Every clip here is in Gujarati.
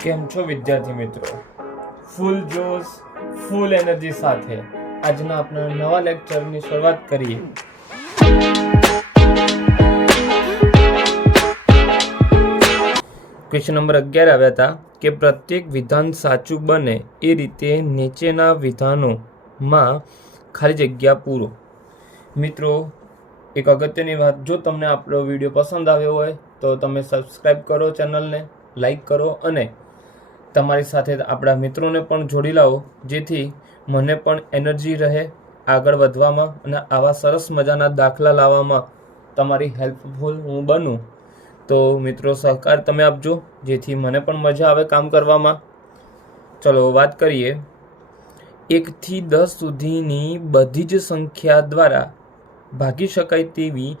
કેમ છો વિદ્યાર્થી મિત્રો? ફૂલ જોશ, ફૂલ એનર્જી સાથે આજના આપણા નવા લેક્ચરની શરૂઆત કરીએ. ક્વેશ્ચન નંબર 11 આવ્યા હતા કે પ્રત્યેક વિધાન સાચું બને એ રીતે નીચેના વિધાનોમાં ખાલી જગ્યા પૂરો. મિત્રો, એક અગત્યની વાત, જો તમને આપણો વિડીયો પસંદ આવ્યો હોય તો તમે સબસ્ક્રાઈબ કરો, ચેનલને લાઈક કરો અને તમારી સાથે આપણા મિત્રોને પણ જોડી લાવો, જેથી મને પણ એનર્જી રહે આગળ વધવામાં અને આવા સરસ મજાના દાખલા લાવવામાં તમારી હેલ્પફુલ હું બનું. તો મિત્રો, સહકાર તમે આપજો, જેથી મને પણ મજા આવે કામ કરવામાં. ચલો વાત કરીએ. 1 થી 10 સુધીની બધી જ સંખ્યા દ્વારા ભાગી શકાય તેવી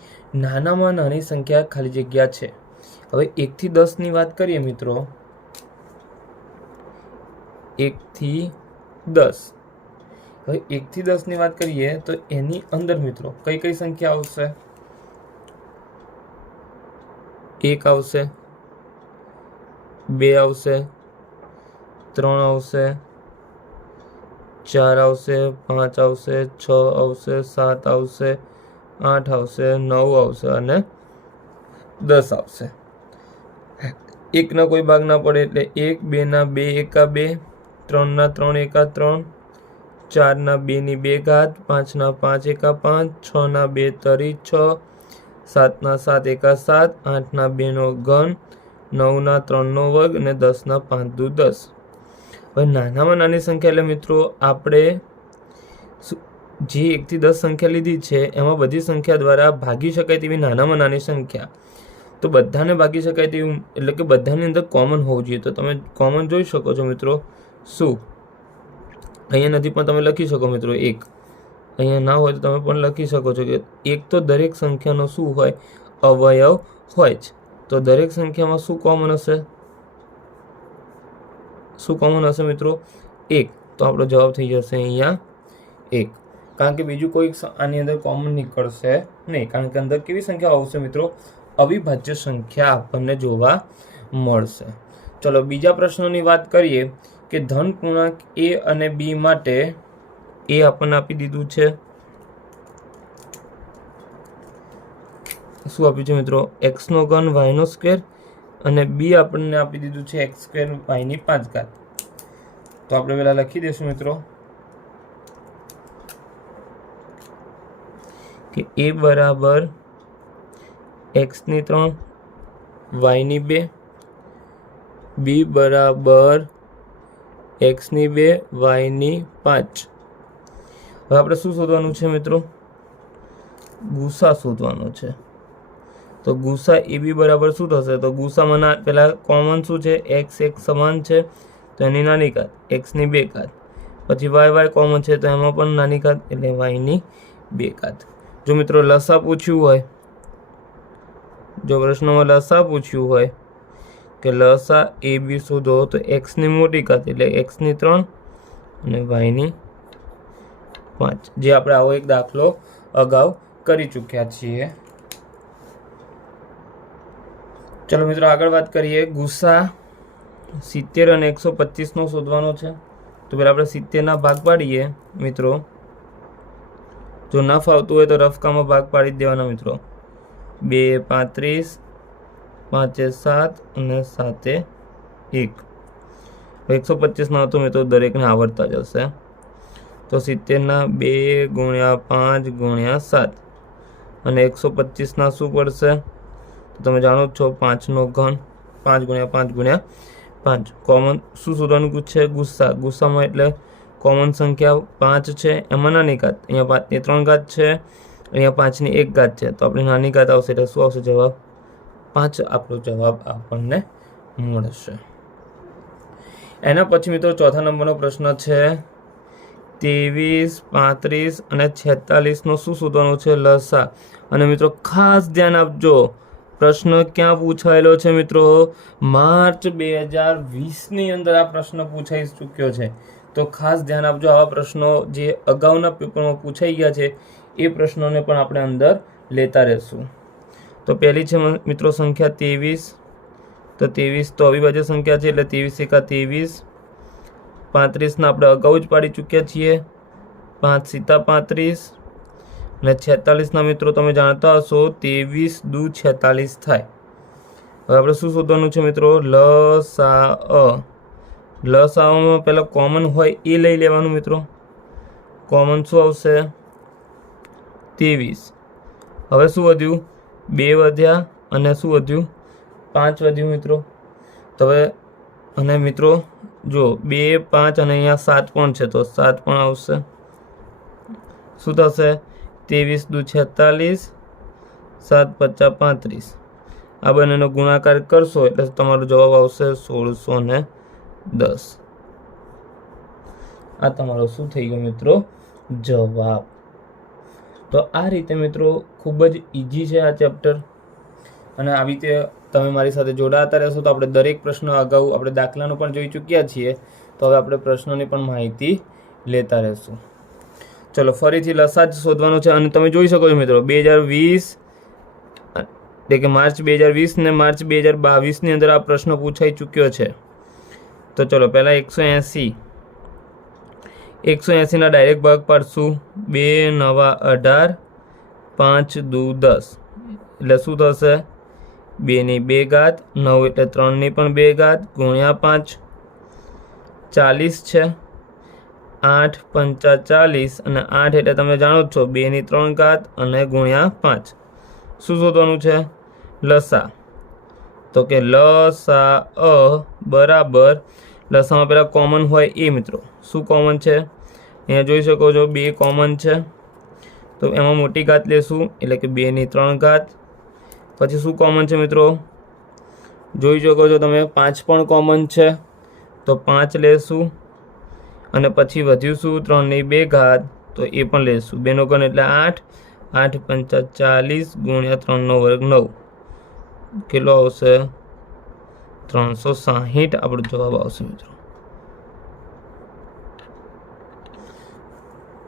નાનામાં નાની સંખ્યા ખાલી જગ્યા છે. હવે 1 થી 10ની વાત કરીએ મિત્રો. 1 થી 10. હવે 1 થી 10ની વાત કરીએ તો એની અંદર મિત્રો કઈ કઈ સંખ્યા આવશે? 1 આવશે, 2 આવશે, 3 આવશે, 4 આવશે, 5 આવશે, 6 આવશે, 7 આવશે, 8 આવશે, 9 આવશે અને 10 આવશે. 1 ના કોઈ ભાગ ના પડે એટલે 1, 2 ના 2 એકા 2, 3 ના 3 એકા 3, 4 ના 2 ની 2 ઘાત, 5 ના 5 એકા 5, 6 ના 2 તરી 6, 7 ના 7 એકા 7, 8 ના 2 નો ઘન, 9 ના 3 નો વર્ગ અને 10 ના 5 દુ 10. હવે નાનામાં નાની સંખ્યા એટલે મિત્રો આપણે જે 1 થી 10 સંખ્યા લીધી છે એમાં બધી સંખ્યા દ્વારા ભાગી શકાય તેવી નાનામાં નાની સંખ્યા. તો બધાને ભાગી શકાય તેવું એટલે કે બધાની અંદર કોમન હોવું જોઈએ. તો તમે કોમન જોઈ શકો છો મિત્રો. શું અહીંયા નથી પણ તમે લખી શકો મિત્રો 1. અહીંયા ના હોય તો તમે પણ લખી શકો છો કે 1 તો દરેક સંખ્યાનો શું હોય? અવયવ હોય જ. તો દરેક સંખ્યામાં શું કોમન હશે? શું કોમન હશે મિત્રો? 1. તો આપણો જવાબ થઈ જશે અહીંયા 1. કારણ કે બીજું કોઈ આની અંદર કોમન નીકળશે નહીં, કારણ કે અંદર કેવી સંખ્યા આવશે મિત્રો? અવિભાજ્ય સંખ્યા આપણને જોવા મળશે. ચલો બીજા પ્રશ્નોની વાત કરીએ કે ધન પૂર્ણાંક a અને b માટે a આપણને આપી દીધું છે. શું આપ્યું છે મિત્રો? x નો ઘન y નો સ્ક્વેર અને b આપણને આપી દીધું છે x સ્ક્વેર y ની 5 ઘાત. તો આપણે પહેલા લખી દઈશું મિત્રો કે a બરાબર x ની 3 y ની 2, b બરાબર x ની 2 y ની 5. હવે આપણે શું શોધવાનું છે મિત્રો? ગુસા શોધવાનો છે. તો ગુસા એ બી બરાબર શું થશે? તો ગુસામાં પહેલા કોમન શું છે? x સમાન છે તો એની નાની ઘાત, x ની 2 ઘાત. પછી y કોમન છે તો એમાં પણ નાની ઘાત એટલે y ની 2 ઘાત. જો મિત્રો લસા પૂછ્યું હોય, જો પ્રશ્નમાં લસા પૂછ્યું હોય કે લસા એ બી શોધો તો x ની મોટી ઘાત એટલે x ની 3 અને y ની 5. જે આપણે આવો એક દાખલો અગાઉ કરી ચૂક્યા છીએ. ચલો મિત્રો આગળ વાત કરીએ. ગુસા 70 અને 125 નો શોધવાનો છે. તો પહેલાં આપણે 70 ના ભાગ પાડીએ મિત્રો. જો ના ફાવતું હોય તો રફકામાં ભાગ પાડી જ દેવાના મિત્રો. 2 35, 5 7 અને 7 1. 125 ના હતો મિત્રો, દરેકને આવડતા જ હશે. તો 70 ના 2 ગુણ્યા 5 ગુણ્યા 7 અને 125 ના શું પડશે? તો તમે જાણો જ છો 5 નો ઘન, 5 ગુણ્યા 5 ગુણ્યા 5. કોમન શું શોધવાનું છે? ગુસ્સા. ગુસ્સામાં એટલે કોમન સંખ્યા 5 છે, એમાં નાની ઘાત. અહીંયા 5 ની 3 ઘાત છે, અહીંયા 5 ની 1 ઘાત છે. તો આપણી નાની ઘાત આવશે એટલે શું આવશે જવાબ? 5 આપણો જવાબ આપણને મળશે. એના પછી મિત્રો ચોથા નંબરનો પ્રશ્ન છે 23, 35 અને 46 નો શું શોધવાનું છે? લસા. અને મિત્રો ખાસ ધ્યાન આપજો, પ્રશ્ન ક્યાં પૂછાયેલો છે મિત્રો? માર્ચ 2020ની અંદર આ પ્રશ્ન પૂછાઈ ચૂક્યો છે. તો ખાસ ધ્યાન આપજો, આવા પ્રશ્નો જે અગાઉના પેપરમાં પૂછાઈ ગયા છે એ પ્રશ્નોને પણ આપણે અંદર લેતા રહેશું. તો પહેલી છે મિત્રો સંખ્યા 23, તો 23 તો અવિભાજ્ય સંખ્યા છે એટલે 23 એકા 23, 35ના આપણે અગાઉ જ પાડી ચૂક્યા છીએ, 5 સીતા 35 અને 46ના મિત્રો તમે જાણતા હશો 23 દુ 46 થાય. હવે આપણે શું શોધવાનું છે મિત્રો? લસાઅ. લસાઅમાં પહેલાં કોમન હોય એ લઈ લેવાનું મિત્રો. કોમન શું આવશે? 23. હવે શું વધ્યું? 2 વધ્યા અને શું વધ્યું? 5 વધ્યું મિત્રો. તો હવે અને મિત્રો જો 2, 5 અને અહીંયા 7 પણ છે તો 7 પણ આવશે. શું થશે? 23 દુ 46, 7 પચ્ચા 35. આ બંનેનો ગુણાકાર કરશો એટલે તમારો જવાબ આવશે 1610. આ તમારો શું થઈ ગયો મિત્રો? જવાબ. તો આ રીતે મિત્રો ખૂબ જ ઇઝી છે આ ચેપ્ટર, અને આવી રીતે તમે મારી સાથે જોડાતા રહેશો તો આપણે દરેક પ્રશ્ન અગાઉ આપણે દાખલાનો પણ જોઈ ચૂક્યા છીએ, તો હવે આપણે પ્રશ્નોની પણ માહિતી લેતા રહેશું. ચલો ફરીથી લસા જ શોધવાનો છે, અને તમે જોઈ શકો છો મિત્રો 2020 એટલે કે માર્ચ 2020 ને માર્ચ 2022ની અંદર આ પ્રશ્ન પૂછાઈ ચૂક્યો છે. તો ચલો પહેલાં 180ના ડાયરેક્ટ ભાગ પાડશું. 2 નવા 18, 5 દુ 10 એટલે શું થશે? 2ની 2 ઘાત, 9 એટલે 3ની પણ 2 ઘાત, ગુણ્યા 5, 40 છે, 8 પંચા 40 અને 8 એટલે તમે જાણો જ છો 2ની 3 ઘાત અને ગુણ્યા 5. શું શોધવાનું છે? લસા. તો કે લસા અ બરાબર, લસામાં પહેલાં કોમન હોય એ મિત્રો. શું કોમન છે? અહીંયા જોઈ શકો છો 2 કોમન છે, તો એમાં મોટી ઘાત લેશું એટલે કે 2ની 3 ઘાત. પછી શું કોમન છે મિત્રો? જોઈ શકો છો તમે 5 પણ કોમન છે, તો 5 લેશું, અને પછી વધ્યું શું? 3ની 2 ઘાત, તો એ પણ લેશું. 2નો ઘન એટલે 8, 8 પંચા 40 ગુણ્યા 3નો વર્ગ 9. કેટલો આવશે? 360 આપણો જવાબ આવશે મિત્રો.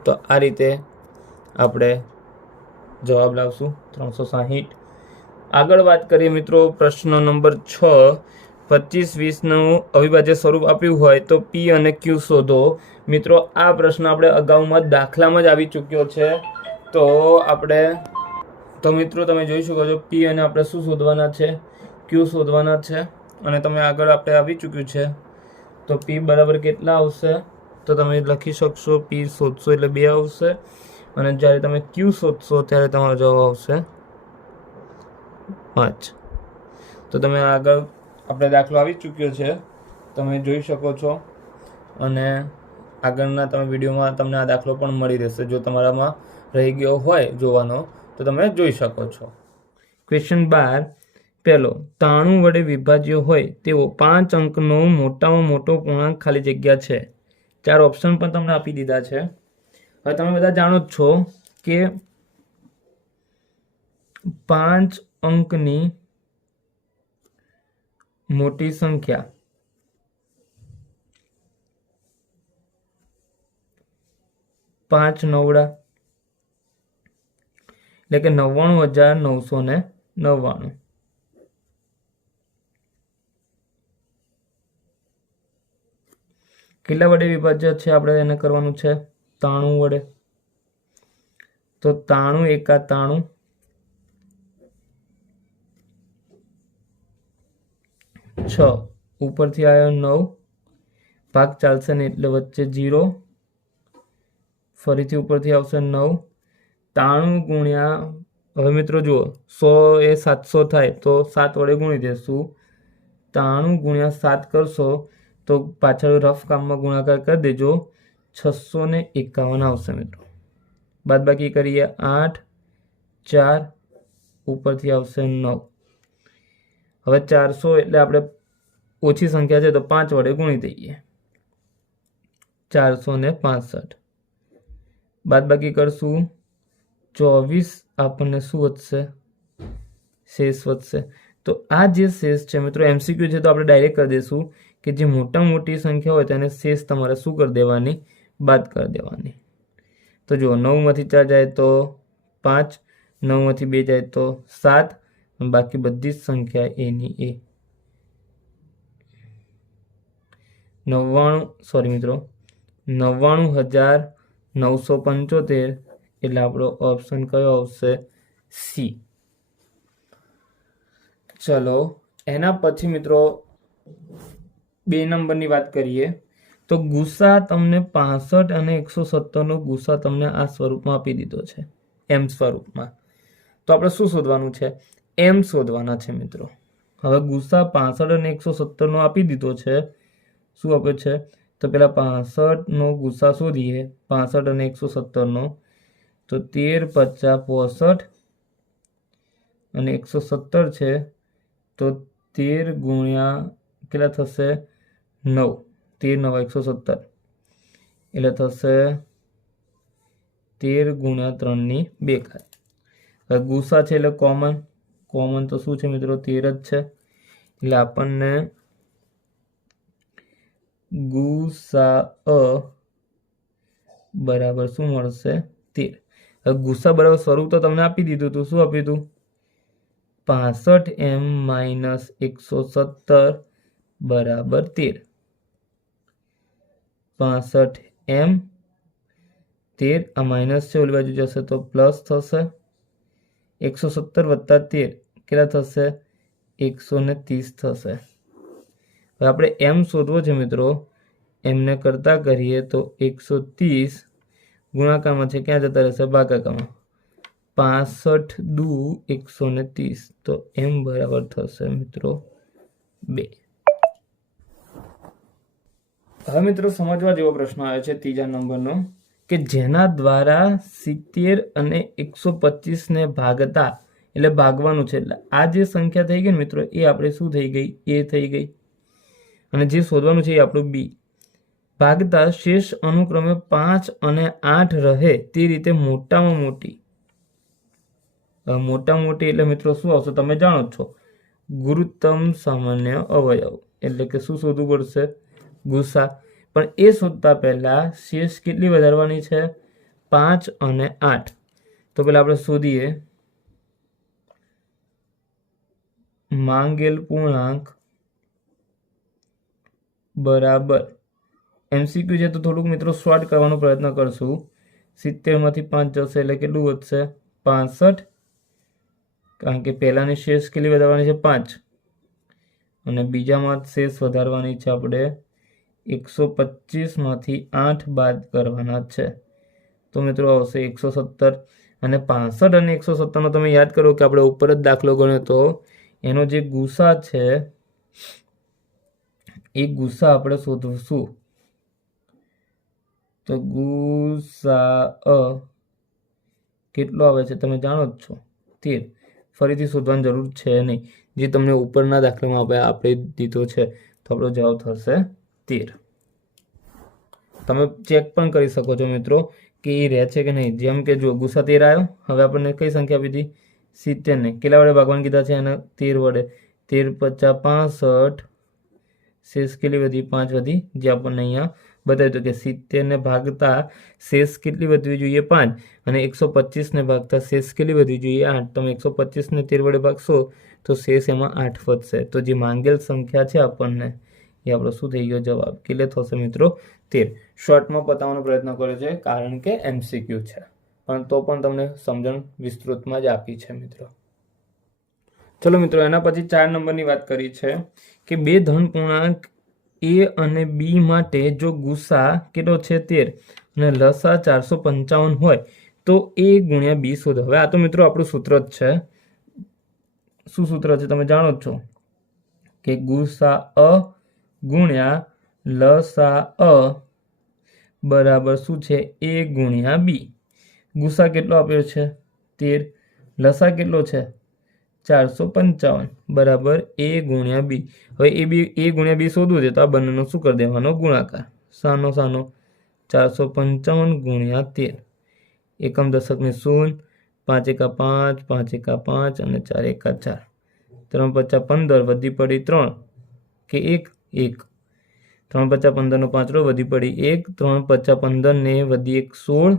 તો આ રીતે આપણે જવાબ લાવશું 360. આગળ વાત કરીએ મિત્રો પ્રશ્ન નંબર 6. 25-20નું અવિભાજ્ય સ્વરૂપ આપ્યું હોય તો પી અને ક્યુ શોધો. મિત્રો આ પ્રશ્ન આપણે અગાઉમાં દાખલામાં જ આવી ચૂક્યો છે. તો મિત્રો તમે જોઈ શકો છો પી અને આપણે શું શોધવાના છે? ક્યુ શોધવાના છે, અને તમે આગળ આપણે આવી ચૂક્યું છે. તો પી બરાબર કેટલા આવશે? તો તમે લખી શકશો પી શોધશો એટલે 2 આવશે, અને જ્યારે તમે ક્યુ શોધશો ત્યારે તમારો જવાબ આવશે 5. તો તમે આગળ આપણે દાખલો આવી ચૂક્યો છે, તમે જોઈ શકો છો, અને આગળના તમે વિડીયોમાં તમને આ દાખલો પણ મળી રહેશે. જો તમારામાં રહી ગયો હોય જોવાનો તો તમે જોઈ શકો છો. ક્વેશ્ચન 12 પહેલો 93 વડે વિભાજ્ય હોય તેવો 5 અંકનો મોટામાં મોટો પૂર્ણાંક ખાલી જગ્યા છે. 4 ઓપ્શન પણ તમને આપી દીધા છે. હવે તમે બધા જાણો જ છો કે 5 અંકની મોટી સંખ્યા 5 નવડા એટલે કે 99,999. કેટલા વડે વિભાજ્ય છે? આપણે એને કરવાનું છે 93 વડે. તો 93 એકા 93, 6 ઉપરથી આવ્યો 9, ભાગ ચાલશે ને એટલે વચ્ચે 0, ફરીથી ઉપરથી આવશે 9. 93 ગુણ્યા, હવે મિત્રો જુઓ 100 એ 700 થાય તો 7 વડે ગુણી દેશું. 93 ગુણ્યા 7 કરશો તો પાછળ રફ કામમાં ગુણાકાર કરી દેજો, 651 આવશે મિત્રો. બાદબાકી કરીએ 8, 4 ઉપરથી આવશે 9. હવે 400 એટલે આપણે ઓછી સંખ્યા છે તો 5 વડે ગુણી દઈએ, 465. બાદબાકી કરશું 24, આપણને શું વધશે? શેષ વધશે. તો આ જે શેષ છે મિત્રો MCQ છે તો આપણે ડાયરેક્ટ કરી દઈશું કે જે મોટામાં મોટી સંખ્યા હોય તેને શેષ તમારે શું કરી દેવાની? બાદ કરી દેવાની. તો જુઓ 9માંથી 4 જાય તો 5, 9માંથી 2 જાય તો 7, બાકી બધી જ સંખ્યા એની એ. મિત્રો 99,975 એટલે આપણો ઓપ્શન કયો આવશે? સી. ચલો એના પછી મિત્રો 2 નંબરની વાત કરીએ તો ગુસ્સા તમને 65 અને 170 નો ગુસ્સા તમને આ સ્વરૂપમાં આપી દીધો છે, એમ સ્વરૂપમાં. તો આપણે શું શોધવાનું છે? એમ શોધવાના છે મિત્રો. હવે ગુસ્સા 65 અને 170 નો આપી દીધો છે. શું આપે છે? તો પેલા 65 નો ગુસ્સા શોધીએ, 65 અને 170 નો. તો 13 50 65 અને 170 છે, તો 13 ગુણ્યા કેટલા થશે? 9. 13 9 170 એટલે થશે 13 ગુણ્યા 3 ની 2 ઘાત. હવે ગુસ્સા છે એટલે કોમન તો શું છે મિત્રો? 13 જ છે. એટલે આપણને ગુસ્સા બરાબર શું મળશે? 13. હવે ગુસ્સા બરાબર સ્વરૂપ તો તમને આપી દીધું હતું. શું આપ્યું હતું? 65m - 170 બરાબર 13. 65m 13 આ માઇનસ છે, ઓલી બાજુ જશે તો પ્લસ થશે. 170 વત્તા 13 કેટલા થશે? 130 થશે. હવે આપણે એમ શોધવો છે મિત્રો. એમને કરતા કરીએ તો 130 ગુણાકારમાં છે, ક્યાં જતા રહેશે? ભાગાકારમાં. 65 દુ 130 તો એમ બરાબર થશે મિત્રો 2. હવે મિત્રો સમજવા જેવો પ્રશ્ન આવે છે 3જા નંબરનો, કે જેના દ્વારા 70 અને 125 ને ભાગતા એટલે ભાગવાનું છે. એટલે આ જે સંખ્યા થઈ ગઈ ને મિત્રો, એ આપણે શું થઈ ગઈ? એ થઈ ગઈ. અને જે શોધવાનું છે એ આપણું બી. ભાગતા શેષ અનુક્રમે 5 અને 8 રહે તે રીતે મોટામાં મોટી એટલે મિત્રો શું આવશે? તમે જાણો છો, ગુરુત્તમ સામાન્ય અવયવ એટલે કે શું શોધવું પડશે? ગુસ્સા. પણ એ શોધતા પહેલા શેષ કેટલી વધારવાની છે? 5 અને 8. તો પેલા આપણે શોધીએ માંગેલ પૂર્ણાંક બરાબર MCQ છે તો થોડુંક મિત્રો શોર્ટ કરવાનો પ્રયત્ન કરશું. 70 માંથી 5 જશે એટલે કેટલું વધશે? 65. કારણ કે પહેલાની શેષ કેટલી વધારવાની છે? 5. અને બીજામાં શેષ વધારવાની છે આપણે 125 માંથી 8 બાદ કરવાના છે. તો મિત્રો આવશે 170. અને 65 અને 170 નો તમે યાદ કરો કે આપણે ઉપર જ દાખલો ગણ્યો તો એનો જે ગુસા છે એ ગુસા આપણે શોધશું. તો ગુસા કેટલો આવે છે તમે જાણો જ છો, 13. ફરીથી શોધવાની જરૂર છે નહીં, જે તમને ઉપરના દાખલામાં આપણે દીધો છે. તો આપણો જવાબ થશે 13. તમે ચેક પણ કરી શકો છો મિત્રો કે એ રહે છે કે નહીં. જેમ કે જો ગુસા 13 આવ્યો, હવે આપણને કઈ સંખ્યા આપી હતી? 70 ને કેટલા વડે ભાગવાનું કીધા છે? એના 13 વડે. 13 50 65 શેષ કેટલી વધી? 5 વધી, જે આપણને અહીંયા બતાવ્યું હતું કે 70 ને ભાગતા શેષ કેટલી વધવી જોઈએ? 5. અને 125 ને ભાગતા શેષ કેટલી વધવી જોઈએ? 8. તમે 125 ને 13 વડે ભાગશો તો શેષ એમાં 8 વધશે. તો જે માંગેલ સંખ્યા છે આપણને એ આપણો શું થઈ ગયો જવાબ? કેટલે થશે મિત્રો? 13. શોર્ટમાં પતાવવાનો પ્રયત્ન કર્યો છે કારણ કે MCQ છે, પણ તો પણ તમને સમજણ વિસ્તૃતમાં જ આપી છે મિત્રો. ચલો મિત્રો એના પછી 4 નંબરની વાત કરી છે કે બે ધન પૂર્ણાંક A અને B માટે જો ગુસા કેટલો છે 13 અને લસા 455 હોય તો A ગુણ્યા B શોધો. હવે આ તો મિત્રો આપણું સૂત્ર જ છે. શું સૂત્ર છે તમે જાણો છો કે ગુસા ગુણ્યા લસા બરાબર શું છે? A ગુણ્યા B. ગુસા કેટલો આપ્યો છે? 13. લસા કેટલો છે? 455 બરાબર A ગુણ્યા B. હવે A ગુણ્યા B શોધવું છે તો આ બંનેનો શું કરી દેવાનો? ગુણાકાર. સાનો 455 ગુણ્યા 13. એકમ દશકની 0, 5 એકા 5, 5 એકા 5 અને 4 એકા 4. 3 પચા 15 વધી પડી 3 કે 1. 3 પચા 15 નો 5 વધી પડી 1. 3 પચા 15 ને વધી 1 16,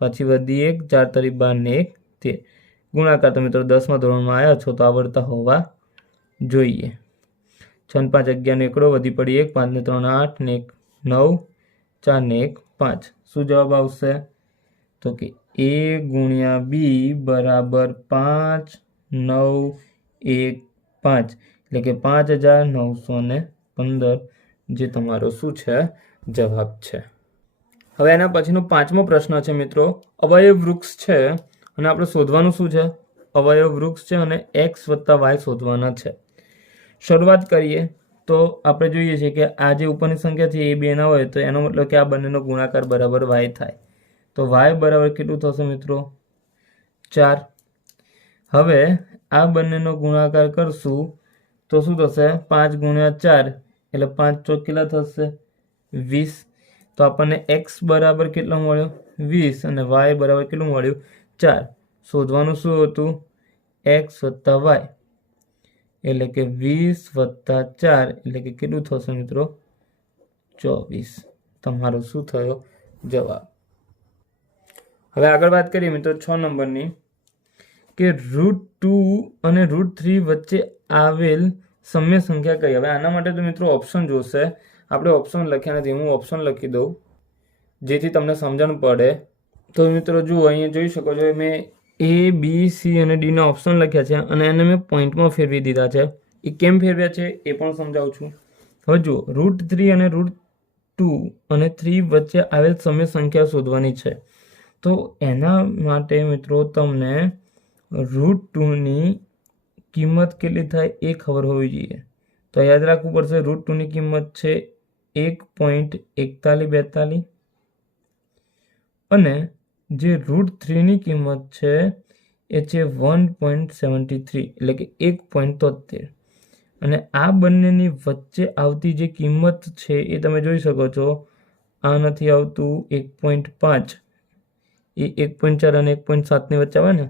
પાછી વધી 1, 4 તરી 12 ને 1 13. ગુણાકાર તો મિત્રો 10મા ધોરણમાં આવ્યા છો તો આવડતા હોવા જોઈએ. 6 ને 5 11 ને એકડો વધી પડી 1, 5 ને 3 8 ને 1 9, 4 ને 1 5. શું જવાબ આવશે? તો કે A ગુણ્યા B બરાબર 5 9 1 5, એટલે કે 5915 જે તમારો શું છે જવાબ છે. હવે એના પછીનો 5મો પ્રશ્ન છે મિત્રો, અવયવ વૃક્ષ છે અને આપણે શોધવાનું શું છે? અવયવ વૃક્ષ છે અને x વત્તા y શોધવાના છે. શરૂઆત કરીએ તો આપણે જોઈએ છીએ કે આ જે ઉપરની સંખ્યા છે એ 2 ના હોય તો એનો મતલબ કે આ બંનેનો ગુણાકાર બરાબર y થાય. તો y બરાબર કેટલું થશે મિત્રો? 4. હવે આ બંનેનો ગુણાકાર કરશું તો શું થશે? 5 ગુણ્યા 4 એટલે 5 ચોક કેટલા થશે? 20. તો આપણને x બરાબર કેટલો મળ્યો? 20 અને y બરાબર કેટલું મળ્યું? 4. શોધવાનું શું હતું? x વત્તા y, એટલે કે 20 વત્તા 4 એટલે કે કેટલું થશે મિત્રો? 24. તમારો શું થયો જવાબ? હવે આગળ વાત કરીએ મિત્રો 6 નંબરની કે √2 અને √3 વચ્ચે આવેલ સમય સંખ્યા કઈ? હવે આના માટે તો મિત્રો ઓપ્શન જોશે. આપણે ઓપ્શન લખ્યા નથી, હું ઓપ્શન લખી દઉં જેથી તમને સમજણ પડે. તો મિત્રો જુઓ, અહીંયા જોઈ શકો છો મેં A, B, C અને D ના ઓપ્શન લખ્યા છે અને એને મેં પોઈન્ટમાં ફેરવી દીધા છે. એ કેમ ફેરવ્યા છે એ પણ સમજાવું છું. હવે જુઓ, √3 અને √2 અને 3 વચ્ચે આવેલ સમય સંખ્યા શોધવાની છે. તો એના માટે મિત્રો તમને √2ની કિંમત કેટલી થાય એ ખબર હોવી જોઈએ. તો યાદ રાખવું પડશે, √2ની કિંમત છે 1.4142 અને જે √3ની કિંમત છે એ છે 1.73 એટલે કે 1.73. અને આ બંનેની વચ્ચે આવતી જે કિંમત છે એ તમે જોઈ શકો છો. આ નથી આવતું 1.5, એ 1.4 અને 1.7ની વચ્ચે આવે ને.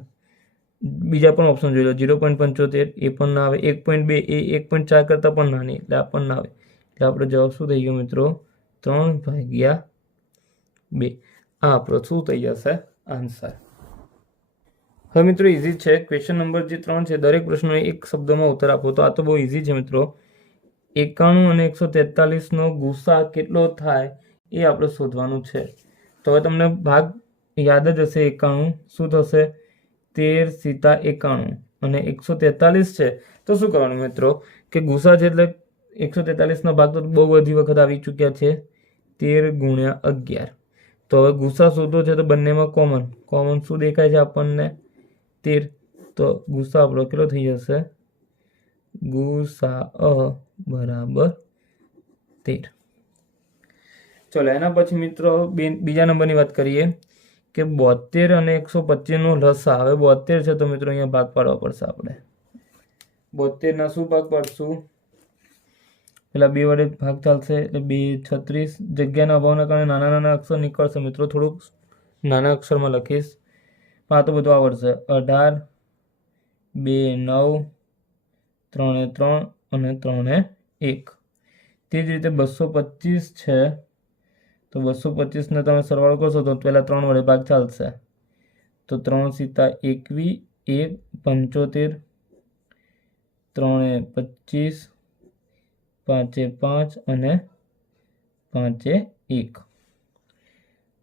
બીજા પણ ઓપ્શન જોઈ લો, 0.75 એ પણ ના આવે, 1.2 એ 1.4 કરતાં પણ નાની એટલે આ પણ ના આવે. એટલે આપણો જવાબ શું થઈ ગયો મિત્રો? 3/2. આ આપણો શું થઈ જશે આન્સર. હવે મિત્રો ઇઝી છે. ક્વેશ્ચન નંબર જે 3 છે, દરેક પ્રશ્નો એક શબ્દમાં ઉત્તર આપો. તો આ તો બહુ ઇઝી છે મિત્રો. 91 અને 143નો ગુસા કેટલો થાય એ આપણે શોધવાનું છે. તો હવે તમને ભાગ યાદ જ હશે. 91 શું થશે? 13 સીતા 91 અને 143 છે તો શું કરવાનું મિત્રો કે ગુસા છે એટલે 143ના ભાગ તો બહુ બધી વખત આવી ચૂક્યા છે, 13 ગુણ્યા 11. તો હવે ગુસા શોધવો છે તો બંનેમાં કોમન શું દેખાય છે આપણને? 13. તો ગુસા આપણો કેટલો થઈ જશે? ગુસા બરાબર 13. ચલો એના પછી મિત્રો બીજા નંબરની વાત કરીએ કે 72 અને 125નો લસા. હવે 72 છે તો મિત્રો અહીંયા ભાગ પાડવા પડશે આપણે. 72ના શું ભાગ પાડશું? પેલા 2 વડે ભાગ ચાલશે એટલે 2 36. જગ્યાના અભાવના કારણે નાના નાના અક્ષર નીકળશે મિત્રો, થોડુંક નાના અક્ષરમાં લખીશ. આ તો બધું આવડશે. 18, 2 9, 3 3 અને 3 1. તે જ રીતે 225 છે તો 225ને તમે સરવાળો કરશો તો પહેલાં 3 વડે ભાગ ચાલશે. તો 3 સીતા 21, 1 75, 3 25, 5 5 અને 5 1.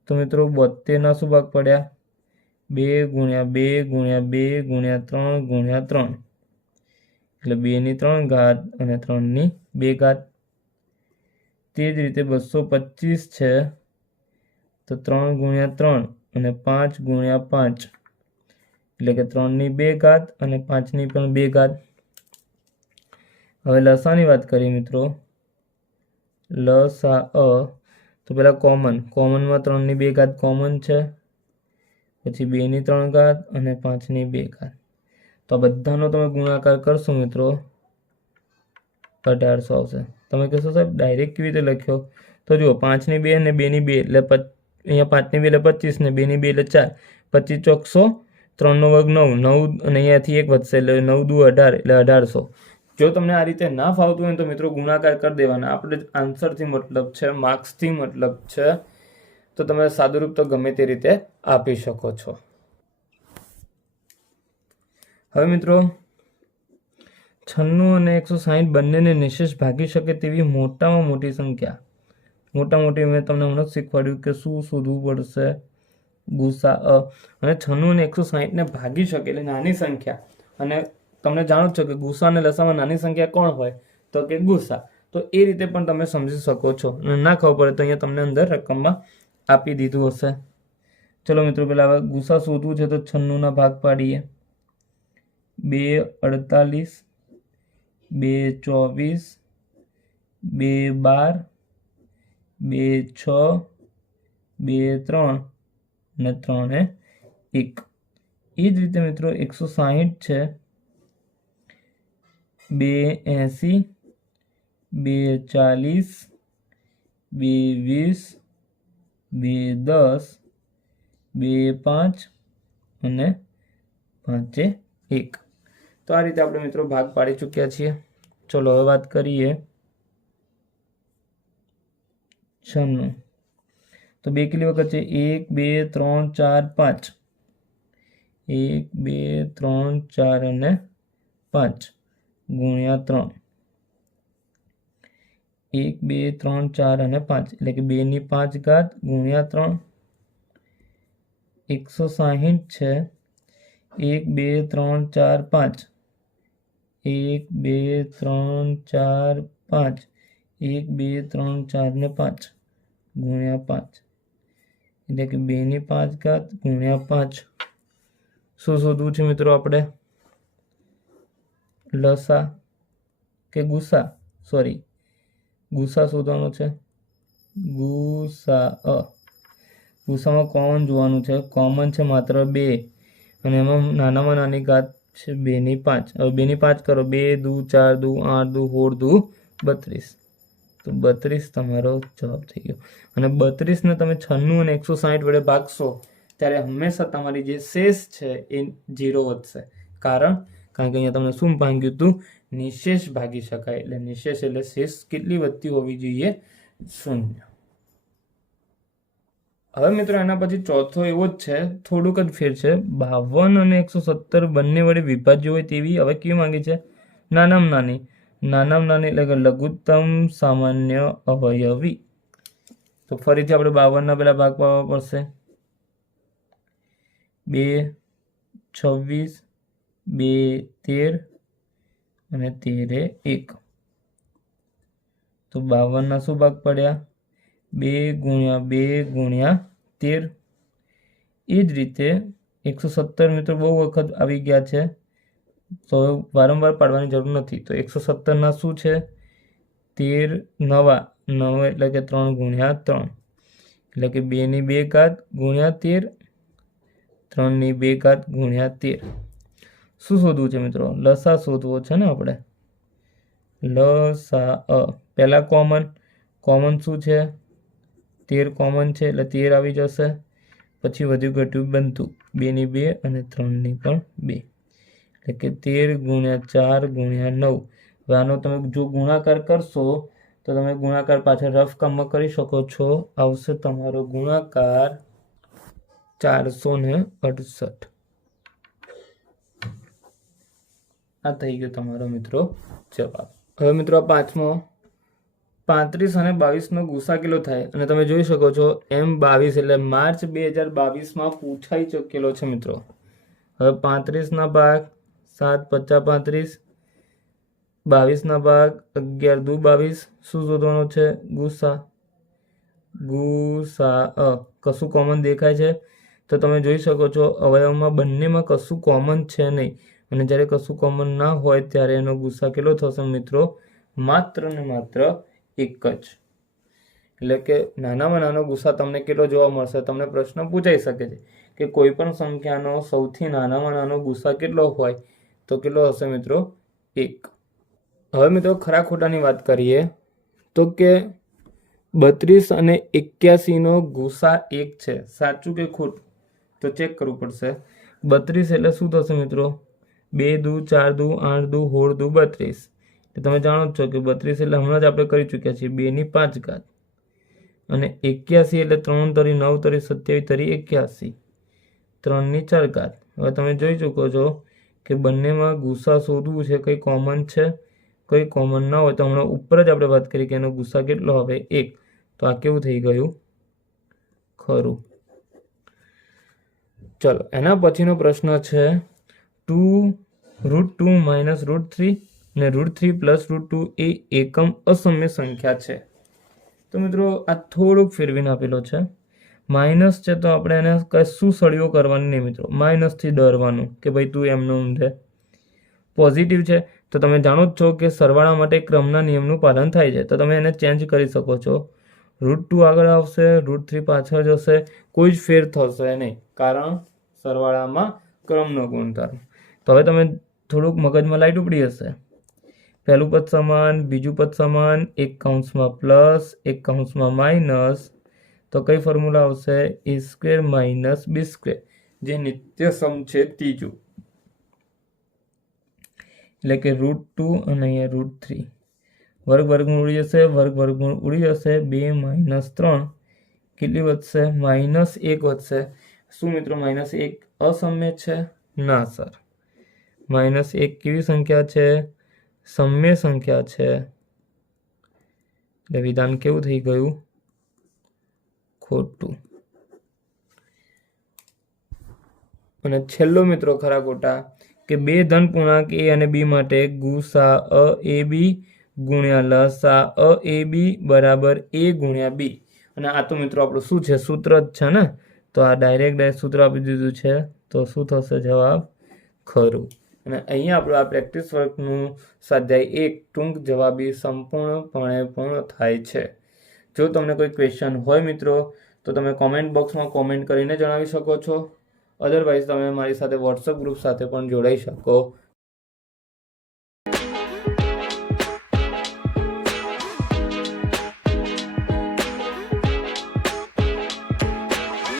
તો મિત્રો 72ના શું ભાગ પડ્યા? 2 ગુણ્યા 2 ગુણ્યા 2 ગુણ્યા 3 ગુણ્યા 3 એટલે 2ની 3 ઘાત અને 3ની 2 ઘાત. તે જ રીતે 225 છે તો 3 ગુણ્યા 3 અને 5 ગુણ્યા 5 એટલે કે 3ની 2 ઘાત અને 5ની પણ 2 ઘાત. હવે લસાની વાત કરીએ મિત્રો. લસા તો પહેલાં કોમનમાં 3ની 2 ઘાત કોમન છે, પછી 2ની 3 ઘાત અને 5ની 2 ઘાત. તો આ બધાનો તમે ગુણાકાર કરશો મિત્રો 1800 આવશે. તમે કહેશો સાહેબ ડાયરેક્ટ કેવી રીતે લખ્યો? તો જુઓ 5ની 2 અને 2ની 2 એટલે અહીંયા 5ની 2 એટલે 25 ને 2ની 2 એટલે 4. 25 ચોક 100, 3નો વર્ગ 9 અને અહીંયાથી 1 વધશે એટલે 9 દુ 18 એટલે 1800. જો તમને આ રીતે ના ફાવતું હોય તો મિત્રો ગુણાકાર કરી દેવાના. આપણે આન્સરથી મતલબ છે, માર્ક્સથી મતલબ છે. તો તમે સાદુરૂપ તો ગમે તે રીતે આપી શકો છો. હવે મિત્રો 96 અને 160 બંનેને નિશેષ ભાગી શકે તેવી મોટામાં મોટી સંખ્યા. મોટી મેં તમને હમણાં જ શીખવાડ્યું કે શું શોધવું પડશે, ગુસા અને 96 અને 160ને ભાગી શકે એટલે નાની સંખ્યા. અને તમને જાણો છો કે ગુસા અને લસામાં નાની સંખ્યા કોણ હોય તો કે ગુસા. તો એ રીતે પણ તમે સમજી શકો છો. અને ના ખબર પડે તો અહીંયા તમને અંદર રકમમાં આપી દીધું હશે. ચલો મિત્રો, પેલા હવે ગુસા શોધવું છે તો 96ના ભાગ પાડીએ. 2 48, 2 24, 2 12, 2 6, 2 3 અને 3 1. એ જ રીતે મિત્રો 160 છે. 2 80, 2 40, 2 20, 2 10, 2 5 અને 5 1. તો આ રીતે આપણે મિત્રો ભાગ પાડી ચૂક્યા છીએ. ચલો હવે વાત કરીએ 96. તો 2 કેટલી વખત છે? 1 2 3 4 5. 1 2 3 4 અને 5 ગુણ્યા 3. 1 2 3 4 અને 5 એટલે કે 2 ની 5 ઘાત ગુણ્યા 3. 160 છે. 1 2 3 4 5. 1 2 3 4 5. 1 2 3 4 ને 5 ગુણ્યા 5 એટલે કે 2 ની 5 ઘાત ગુણ્યા 5. શું શોધવું છે મિત્રો આપણે? લસા કે ગુસા? સોરી, ગુસા શોધવાનો છે. ગુસા. ગુસામાં કોમન જોવાનું છે. કોમન છે માત્ર 2 અને એમાં નાનામાં નાની ઘાત છે 2 ની 5. હવે 2 ની 5 કરો. 2 દુ 4 દુ 8 દુ 16 દુ 32. તો 32 તમારો જવાબ થઈ ગયો. અને 32ને તમે 96 અને 160 વડે ભાગશો ત્યારે હંમેશા તમારી જે શેષ છે એ 0 વધશે. કારણ કે અહીંયા તમને શું ભાગ્યું હતું? નિશેષ ભાગી શકાય. એટલે નિશેષ એટલે શેષ કેટલી વધતી હોવી જોઈએ? 0. હવે મિત્રો એના પછી ચોથો એવો જ છે, થોડુંક જ ફેર છે. 52 અને 117 બંને વડે વિભાજ્ય હોય તેવી હવે કેવી માંગી છે? નાનામાં નાની. નાનામાં નાની એટલે કે લઘુત્તમ સામાન્ય અવયવી. તો ફરીથી આપણે 52ના પેલા ભાગ પાડવા પડશે. 2 26, 2 13 અને 13 1. તો 52ના શું ભાગ પડ્યા? 2 ગુણ્યા 2 ગુણ્યા 13. એ જ રીતે 117 મિત્રો બહુ વખત આવી ગયા છે તો વારંવાર પાડવાની જરૂર નથી. તો 117ના શું છે? 13 9 એટલે કે 3 ગુણ્યા 3 એટલે કે 2 ની 2 ઘાત ગુણ્યા 13, 3 ની 2 ઘાત ગુણ્યા 13. શું શોધવું છે મિત્રો? લસા શોધવો છે ને આપણે. લસા. પહેલા કોમન શું છે? 13 કોમન છે એટલે 13 આવી જશે. પછી વધ્યું ઘટ્યું બનતું 2 ની 2 અને 3 ની પણ 2 એટલે કે 13 ગુણ્યા 4 ગુણ્યા 9. હવે આનો તમે જો ગુણાકાર કરશો તો તમે ગુણાકાર પાછળ રફ કામમાં કરી શકો છો. આવશે તમારો ગુણાકાર 468. આ થઈ ગયો તમારો મિત્રો જવાબ. હવે મિત્રો આ પાંચમો 35 અને 22નો ગુસા કેટલો થાય? અને તમે જોઈ શકો છો M22 એટલે માર્ચ 2022માં પૂછાઈ ચૂકેલો છે મિત્રો. હવે 35ના ભાગ 7 50 35, 22ના ભાગ 11 દુ 22. શું શોધવાનો છે? ગુસા. કશું કોમન દેખાય છે? તો તમે જોઈ શકો છો અવયવમાં બંનેમાં કશું કોમન છે નહીં. અને જ્યારે કશું કોમન ના હોય ત્યારે એનો ગુસા કેટલો થશે મિત્રો? માત્ર ને માત્ર 1 જ. એટલે કે નાનામાં નાનો ગુસા તમને કેટલો જોવા મળશે? તમને પ્રશ્ન પૂછાઈ શકે છે કે કોઈ પણ સંખ્યાનો સૌથી નાનામાં નાનો ગુસા કેટલો હોય? તો કેટલો હશે મિત્રો? 1. હવે મિત્રો ખરા ખોટાની વાત કરીએ તો કે 32 અને 81નો ગુસા 1 છે. સાચું કે ખોટું? તો ચેક કરવું પડશે. 32 એટલે શું થશે મિત્રો? 2 દુ 4 દુ 8 દુ 16 દુ 32. તમે જાણો છો કે 32 એટલે હમણાં જ આપણે કરી ચૂક્યા છીએ 2 ની 5 ઘાત. અને 81 એટલે 3 તરી 9 તરી 27 તરી 81, 3 ની 4 ઘાત. હવે તમે જોઈ શકો છો કે બંનેમાં ગુસ્સા શોધવું છે, કંઈ કોમન છે, કંઈ કોમન ના હોય તો હમણાં ઉપર જ આપણે વાત કરી કે એનો ગુસ્સા કેટલો આવે 1, તો આ કેવું થઈ ગયું ખરું. ચલો એના પછીનો પ્રશ્ન છે 2√2 માઇનસ √3 ને √3 પ્લસ √2 એ એકમ અસમ્ય સંખ્યા છે. તો મિત્રો આ થોડુંક ફેરવીને આપેલો છે. માઇનસ છે તો આપણે એને કશું સળીઓ કરવાની નહીં મિત્રો, માઇનસથી ડરવાનું કે ભાઈ તું એમનું ઊંધે. પોઝિટિવ છે તો તમે જાણો જ છો કે સરવાળા માટે ક્રમના નિયમનું પાલન થાય છે, તો તમે એને ચેન્જ કરી શકો છો. √2 આગળ આવશે, √3 પાછળ જશે, કોઈ જ ફેર થશે નહીં, કારણ સરવાળામાં ક્રમનો ગુણધર્મ. તો હવે તમે થોડુંક મગજમાં લાઈટ ઉપડી હશે. પહેલું પદ સમાન, બીજું પદ સમાન, એક કૌંસમાં પ્લસ, એક કૌંસમાં માઇનસ, તો કઈ ફોર્મ્યુલા આવશે a² માઇનસ b², જે નિત્ય સમ છે ત્રીજું, એટલે કે √2 અને અહીંયા √3. વર્ગ વર્ગમૂળ ઉડી જશે, વર્ગ વર્ગમૂળ ઉડી જશે, 2 માઇનસ 3 કેટલી વધશે -1 વધશે. શું મિત્રો -1 અસમ્ય છે? ના સર, -1 કેવી સંખ્યા છે? સમ્ય સંખ્યા છે. એટલે વિધાન કેવું થઈ ગયું ખોટું. અને છેલ્લો મિત્રો ખરા ખોટા કે બે ધન પૂર્ણાંક a અને b માટે ગુસા ab ગુણ્યા લસા ab બરાબર a ગુણ્યા b. અને આ તો મિત્રો આપણું શું છે સૂત્ર જ છે ને, તો આ ડાયરેક્ટ સૂત્ર આપી દીધું છે, તો શું થશે જવાબ ખરું. અને અહીંયા આપણું આ પ્રેક્ટિસ વર્કનું સ્વાધ્યાય 1 ટૂંક જવાબી સંપૂર્ણપણે પૂર્ણ થાય છે. જો તમને કોઈ ક્વેશ્ચન હોય મિત્રો તો તમે કોમેન્ટ બોક્સમાં કોમેન્ટ કરીને જણાવી શકો છો. અધરવાઇઝ તમે મારી સાથે વોટ્સઅપ ગ્રુપ સાથે પણ જોડાઈ શકો